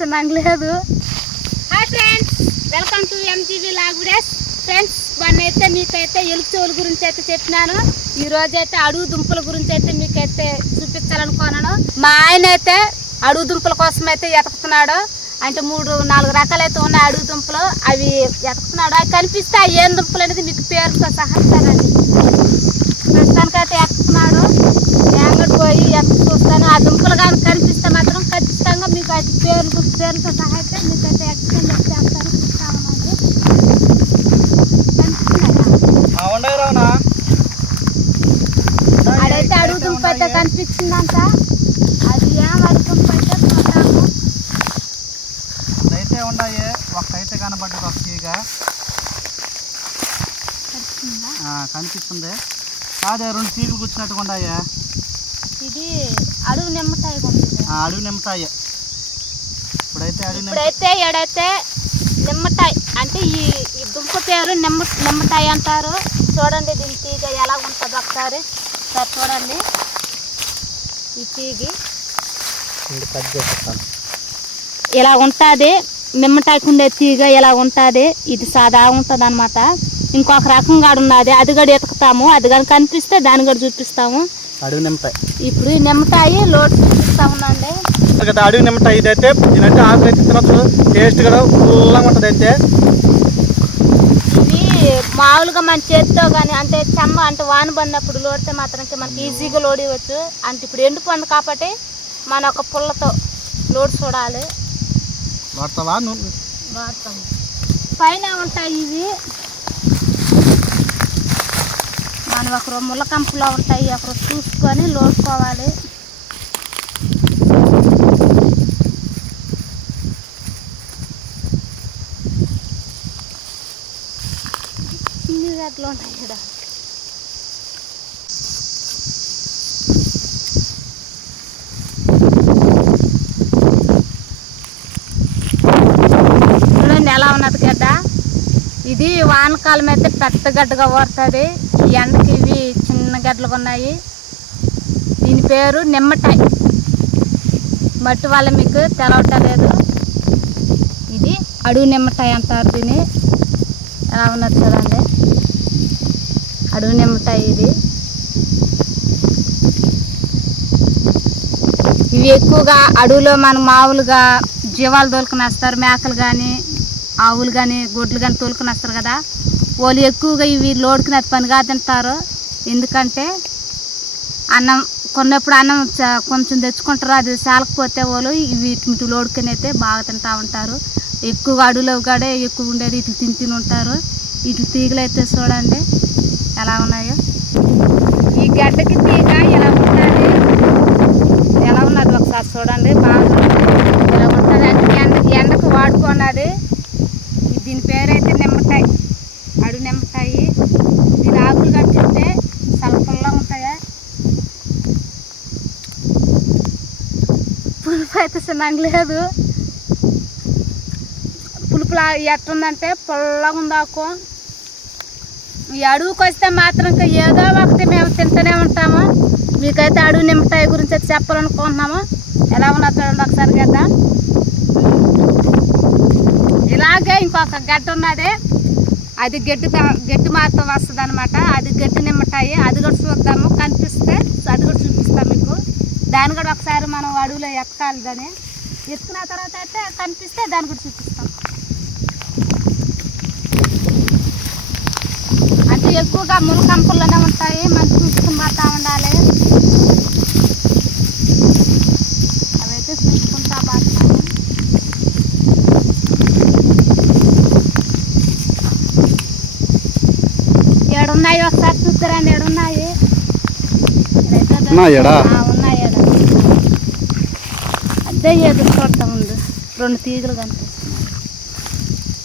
సంబంధం లేదు. Hi friends, welcome to MGV log videos. Friends, మొన్నైతే మీకైతే ఎలుకచోల గురించి అయితే చెప్పినాను. ఈ రోజైతే అడుగు దుంపల గురించి అయితే మీకైతే చూపించాలనుకున్నాను. మా ఆయన అయితే అడుగు దుంపల కోసం అయితే ఎతుకుతున్నాడు. అంటే 3-4 రకాలైతే ఉన్నాయి అడుగు దుంపలు. అవి ఎతుకుతున్నాడు. అవి కనిపిస్తే ఏం దుంపలు అనేది మీకు పేరుతో సహా ఇస్తానండి. ప్రస్తుతానికైతే ఎత్తుకున్నాడు. అంగడి పోయి ఎత్తు చూస్తాను. ఆ దుంపలు కానీ కనిపిస్తే మాత్రం ఖచ్చితంగా మీకు అది పేరుతో సహా అయితే మీకైతే ఎక్స్ప్లెయిన్ చేస్తాను. అదైతే అడుగు దుంప అయితే కనిపించిందంట. అది ఏం అడుగు దుంప అయితే చూద్దాము. అయితే ఉన్నాయి ఒకటైతే కనబడ్డది ఒక తీగ కనిపిస్తుంది. కాదే 2 తీగలు కూర్చున్నట్టుగా ఉన్నాయి. ఇది అడుగు నిమ్మకాయ అడుగు నిమ్మకాయ. ఇప్పుడైతే ఏడైతే నిమ్మకాయ అంటే ఈ దుంప పేరు నిమ్మకాయ అంటారు. చూడండి దీని తీగ ఎలా ఉంటుందో ఒకసారి చూడండి. ఈ తీగి ఇలా ఉంటుంది. నిమ్మకాయకు ఉండే తీగ ఇలా ఉంటుంది. ఇది సాదా ఉంటుంది అనమాట. ఇంకొక రకంగా ఉన్నది. అది కూడా ఎతుకుతాము. అది కానీ కనిపిస్తే దాన్ని కూడా చూపిస్తాము. అడుగు నిమ్మకాయ. ఇప్పుడు ఈ నిమ్మకాయ లోటు చూపిస్తా ఉందండి. అడుగు నిమ్మకాయ ఇదైతే దీనంటే ఆకులు అయితే తినచ్చు. టేస్ట్ కూడా ఫుల్గా ఉంటుంది. అయితే ఇవి మామూలుగా మన చేతితో కానీ అంటే చెమ్మ అంటే వాన పడినప్పుడు లోడితే మాత్రానికి మనకి ఈజీగా లోడివచ్చు. అంటే ఇప్పుడు ఎండిపోంది కాబట్టి మన ఒక పుల్లతో లోడ్ చూడాలి. వాడతాము. పైన ఉంటాయి ఇవి మనం ఒకరు ముళ్ళ కంపులో ఉంటాయి. ఒకరు చూసుకొని లోడుకోవాలి. చిన్ని గట్లు ఉంటాయి ఇక్కడ. చూడండి ఎలా ఉన్నది గడ్డ. ఇది వానకాలం అయితే పెద్ద గడ్డగా పడుతుంది. ఈ ఎండకి ఇవి చిన్న గడ్డలుగా ఉన్నాయి. దీని పేరు నిమ్మకాయ. మట్టి వల్ల మీకు తెలవటలేదు. ఇది అడుగు నిమ్మకాయ అంటారు. దీన్ని ఎలా ఉన్నది చూడండి. అడుగు నిమ్మకాయ ఇది. ఇవి ఎక్కువగా అడవిలో మనం మామూలుగా జీవాలు తోలుకుని వస్తారు. మేకలు కానీ ఆవులు కానీ గొడ్లు కానీ తోలుకుని వస్తారు కదా. వాళ్ళు ఎక్కువగా ఇవి లోడుకుని పనిగా తింటారు. ఎందుకంటే అన్నం కొన్నప్పుడు అన్నం కొంచెం తెచ్చుకుంటారు. అది చాలకపోతే వాళ్ళు వీటి లోడుకుని అయితే బాగా తింటూ ఉంటారు. ఎక్కువగా అడవిలో కూడా ఎక్కువ ఉండేది ఇటు తిని ఉంటారు. ఇటు తీగలు అయితే చూడండి ఎలా ఉన్నాయో. ఈ గడ్డకి తీగ ఎలా ఉంటుంది, ఎలా ఉన్నది ఒకసారి చూడండి. బాగా ఇలా ఉంటుంది. అంటే ఎండకు వాడుకున్నది. దీని పేరైతే నిమ్మకాయ, అడుగు నిమ్మకాయ. దీని ఆకులు కట్టిస్తే సల్పంలో ఉంటాయా. పులుపు అయితే చిన్నగా లేదు. పులుపులా ఎట్టుందంటే పొల్లగా ఉంది ఆకు. ఈ అడుగుకి వస్తే మాత్రం ఇంకా ఏదో ఒకటి మేము తింటూనే ఉంటాము. మీకైతే అడుగు నిమ్మకాయ గురించి అయితే చెప్పాలనుకుంటున్నాము. ఎలా ఉన్నా చూడండి ఒకసారి గడ్డ. ఇలాగే ఇంకొక గడ్డ ఉన్నది. అది గడ్డి మాత్రం వస్తుంది అనమాట. అది గడ్డి నిమ్మకాయ. అది కూడా చూద్దాము. కనిపిస్తే అది కూడా చూపిస్తాం మీకు. దాన్ని కూడా ఒకసారి మనం అడవిలో ఎక్కాలి. దాన్ని ఎత్తుకున్న తర్వాత అయితే కనిపిస్తే దాన్ని కూడా చూపిస్తాం. అంటే ఎక్కువగా ముళ్ళ కంపుల్లోనే ఉంటాయి. మనం చూసుకుని పోతూ ఉండాలి. అవైతే చూసుకుంటా పోతాము. ఏడున్నాయి ఒకసారి చూస్తారండి. ఏడున్నాయి ఉన్నాయి. అదే ఎదురు చూడతా ఉంది. 2 తీగలు కనిపిస్తున్నాయి.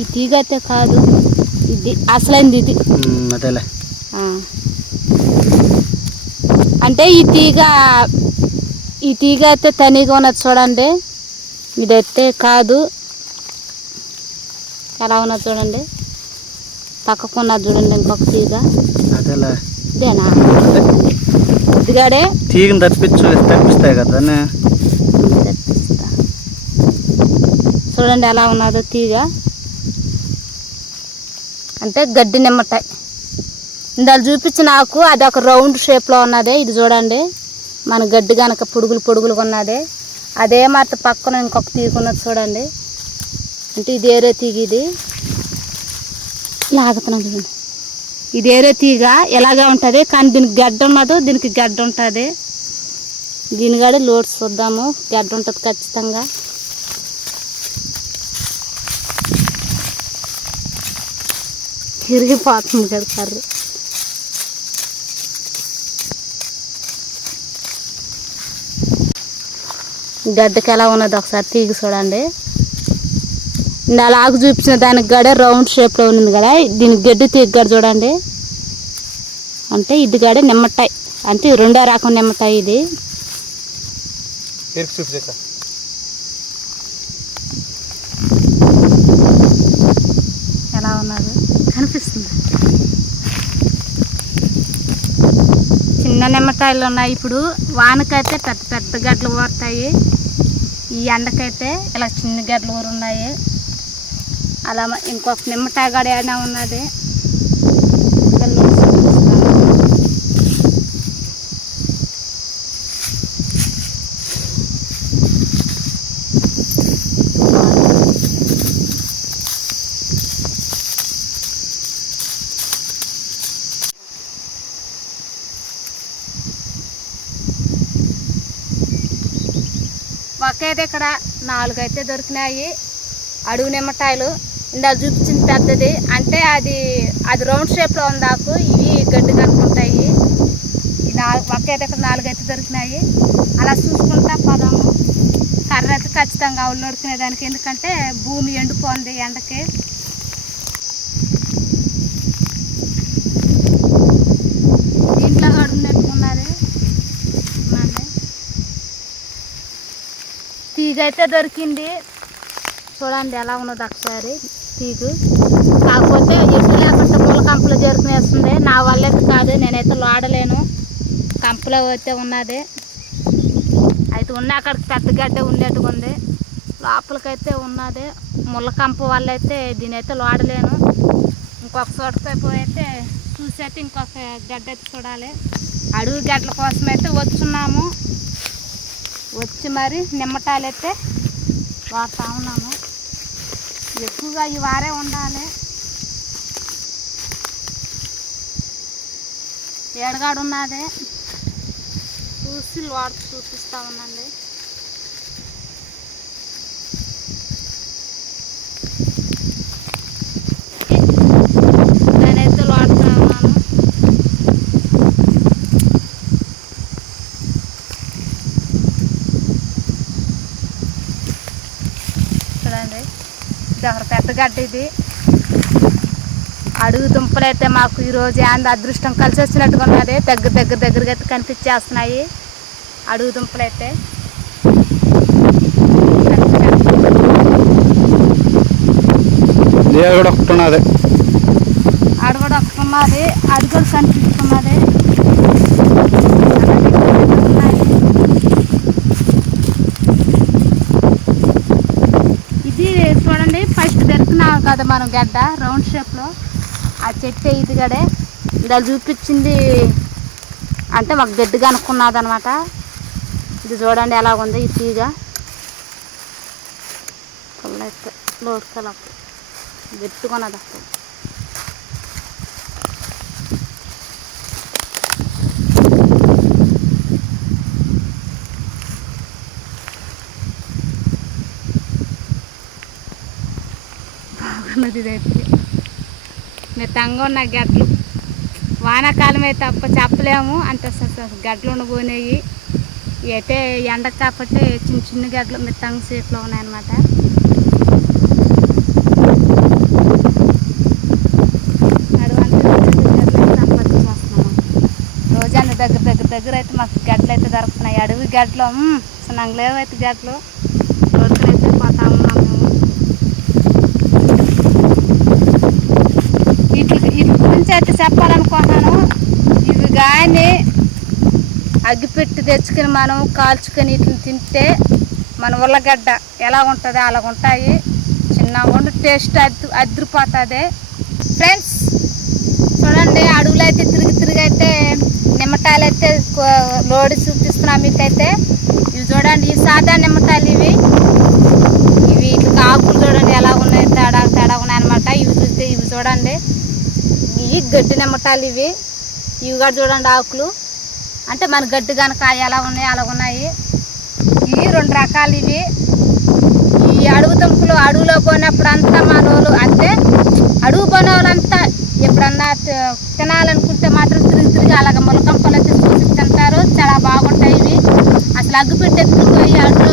ఈ తీగ అయితే కాదు, ఇది అసలైంది. ఇది అంటే ఈ తీగ అయితే తనిగా ఉన్నది చూడండి. ఇదైతే కాదు. ఎలా ఉన్నది చూడండి. పక్కకున్నది చూడండి ఇంకొక తీగ. ఇదేనా? ఇదిగాడే తీగని తప్పిస్తాయి కదా. చూడండి ఎలా ఉన్నదో తీగ, అంటే గడ్డి నిమ్మకాయ. ఇందాక చూపించిన ఆకు అది ఒక రౌండ్ షేప్లో ఉన్నది. ఇది చూడండి మన గడ్డి కనుక పొడుగులుగా ఉన్నది. అదే మాట పక్కన ఇంకొక తీగ ఉన్నది చూడండి. అంటే ఇది ఏరే తీగ, ఇది లాగుతున్నాం. ఇది ఏరే తీగ ఎలాగా ఉంటుంది, కానీ దీనికి గడ్డ ఉన్నదో దీనికి గడ్డ ఉంటుంది. దీని కాడ లోడ్స్ చూద్దాము, గడ్డ ఉంటుంది ఖచ్చితంగా. తిరిగిపోతుంది కదా కర్రు. గడ్డకి ఎలా ఉన్నది ఒకసారి తీగ చూడండి. అలాగ చూపించిన దానికి గడ రౌండ్ షేప్లో ఉంది కదా, దీనికి గడ్డి తీగ గడ చూడండి. అంటే ఇది గడ నిమ్మకాయ, అంటే రెండో రకం నిమ్మకాయ. ఇది ఎలా ఉన్నది కనిపిస్తుంది. చిన్న నిమ్మకాయలు ఉన్నాయి. ఇప్పుడు వానకైతే పెద్ద పెద్ద గడ్డలు ఊరుతాయి, ఈ ఎండకైతే ఇలా చిన్న గడ్డలు ఊరున్నాయి. అలా ఇంకొక నిమ్మకాయ గడ ఏమైనా ఉన్నది. ఒకేది ఇక్కడ 4 అయితే దొరికినాయి అడుగు నిమ్మకాయలు. ఇందాక చూపించింది పెద్దది, అంటే అది రౌండ్ షేప్లో ఉంది ఆకు. ఇవి గడ్డి కనుక్కుంటాయి. ఈ 4 ఒకేది ఇక్కడ 4 అయితే దొరికినాయి. అలా చూసుకుంటా పదాము. కర్ర అయితే ఖచ్చితంగా ఆవులు నడుకునే దానికి, ఎందుకంటే భూమి ఎండిపోయింది ఎండకి. దీంట్లో అడుగునట్టుకున్నది. తీగ అయితే దొరికింది చూడండి ఎలా ఉన్నది ఒకసారి తీగు. కాకపోతే ఎటు లేకుండా పూల కంపలు జరుపునేస్తుంది. నా వల్ల అయితే కాదు, నేనైతే లోడలేను. కంపలో అయితే ఉన్నది అయితే ఉన్న అక్కడికి పెద్ద గడ్డ ఉండేట్టుగా ఉంది. లోపలికైతే ఉన్నది ముళ్ళ కంప వల్ల అయితే దీని అయితే లోడలేను. ఇంకొక చోటపై పోయి అయితే చూసి అయితే ఇంకొక గడ్డ అయితే చూడాలి. అడుగు గడ్డల కోసం అయితే వచ్చున్నాము. వచ్చి మరి నిమ్మకాయలు అయితే వాడుతూ ఉన్నాము. ఎక్కువగా ఈ వారే ఉండాలి. ఏడగాడు ఉన్నది చూసి వాడు చూపిస్తూ ఉన్నాండి. నేనైతే వాడుతూ ఉన్నాను. చూడండి ఇది ఒక పెద్ద గడ్డ. ఇది అడుగు దుంపలు అయితే మాకు ఈరోజు ఏంది అదృష్టం కలిసి వచ్చినట్టుగా ఉన్నది. దగ్గరగా అయితే కనిపించేస్తున్నాయి అడుగు దుంపలు అయితే. ఆడ కూడా ఒకటి ఉన్నది, అది కూడా కనిపిస్తున్నది. ఇది చూడండి ఫస్ట్ దొరికినాం కదా మనం గడ్డ రౌండ్ షేప్లో. ఆ చెట్టు ఇది గడే ఇలా చూపించింది, అంటే మాకు గడ్డిగా అనుకున్నది అనమాట. ఇది చూడండి ఎలా ఉంది ఈ తీగ. అయితే లోడ్ కలర్ గట్టికొన్నది అసలు. బాగున్నది ఇదైతే. మెత్తంగా ఉన్న గడ్డలు. వానాకాలం అయితే అప్ప చెప్పలేము, అంటే గడ్డలు ఉండబోయినాయి. అయితే ఎండకు కాబట్టి చిన్న గడ్డలు మెత్తంగా షేప్లో ఉన్నాయన్నమాట. రోజంతా దగ్గర అయితే మాకు గడ్డలు అయితే దొరుకుతున్నాయి. అడవి గడ్డలు నాకు లేవు అయితే గడ్డలు రోడ్డుకైతే పోతా ఉన్నాము. వీటి గురించి అయితే చెప్పాలనుకుంటున్నాను. ఇవి కానీ అగ్గిపెట్టి తెచ్చుకొని మనం కాల్చుకొని వీటిని తింటే మన ఉల్లగడ్డ ఎలా ఉంటుందో అలాగ ఉంటాయి. చిన్నగా టేస్ట్ అదిరిపోతుంది ఫ్రెండ్స్. చూడండి అడవులు అయితే తిరిగి అయితే నిమ్మకాయలు అయితే లోడి చూపిస్తున్నాం మీకైతే. ఇవి చూడండి, ఈ సాదా నిమ్మకాయలు ఇవి వీటికి ఆకులు చూడండి ఎలా ఉన్నాయి, తేడా ఉన్నాయి అనమాట. ఇవి చూడండి, ఇవి గడ్డి నిమ్మకాయలు ఇవి కూడా చూడండి ఆకులు. అంటే మన గడ్డి కనుక ఎలా ఉన్నాయి అలా ఉన్నాయి. ఇవి 2 రకాలు ఇవి. ఈ అడుగు దుంపలు అడవిలో పోయినప్పుడు అంతా మనోళ్ళు అంటే అడుగు పోయిన వాళ్ళంతా ఎప్పుడన్నా తినాలనుకుంటే మాత్రం తిరిగి అలాగ మొలకంపలు అయితే చూసి తింటారు. చాలా బాగుంటాయి ఇవి. అసలు అగ్గిపెట్టి ఎత్తుకుపోయి అడుగులో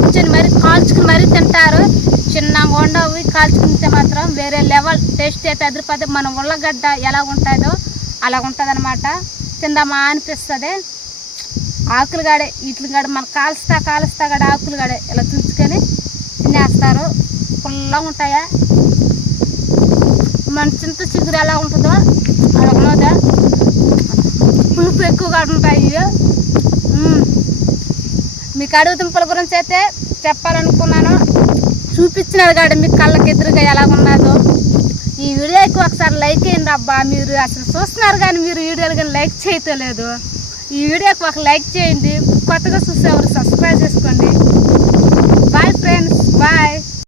కూర్చొని మరీ కాల్చుకుని మరీ తింటారు. చిన్నగా ఉండవి కాల్చుకుంటే మాత్రం వేరే లెవెల్ టేస్ట్ అయితే అదిరిపోతే. మన ఉల్లగడ్డ ఎలా ఉంటుందో అలా ఉంటుంది అనమాట. తిందామా అనిపిస్తుంది. ఆకులు గాడే వీటి గాడ మనం కాలుస్తా గడ ఆకులు గాడే ఇలా తుంచుకొని తినేస్తారు. పుల్లగా ఉంటాయా, మన చింత చిగురు ఎలా ఉంటుందో అలా ఉన్నదా, పులుపు ఎక్కువగా ఉంటాయి. మీకు అడుగు దుంపల గురించి అయితే చెప్పాలనుకున్నాను, చూపించినారు కాడ మీకు కళ్ళకి ఎదురుగా ఎలా ఉన్నదో. ఈ వీడియోకి ఒకసారి లైక్ చేయండి అబ్బా. మీరు అసలు చూస్తున్నారు కానీ మీరు వీడియోలు కానీ లైక్ చేయలేదు. ఈ వీడియోకి ఒక లైక్ చేయండి. కొత్తగా చూసేవారు సబ్స్క్రైబ్ చేసుకోండి. Bye friends, bye.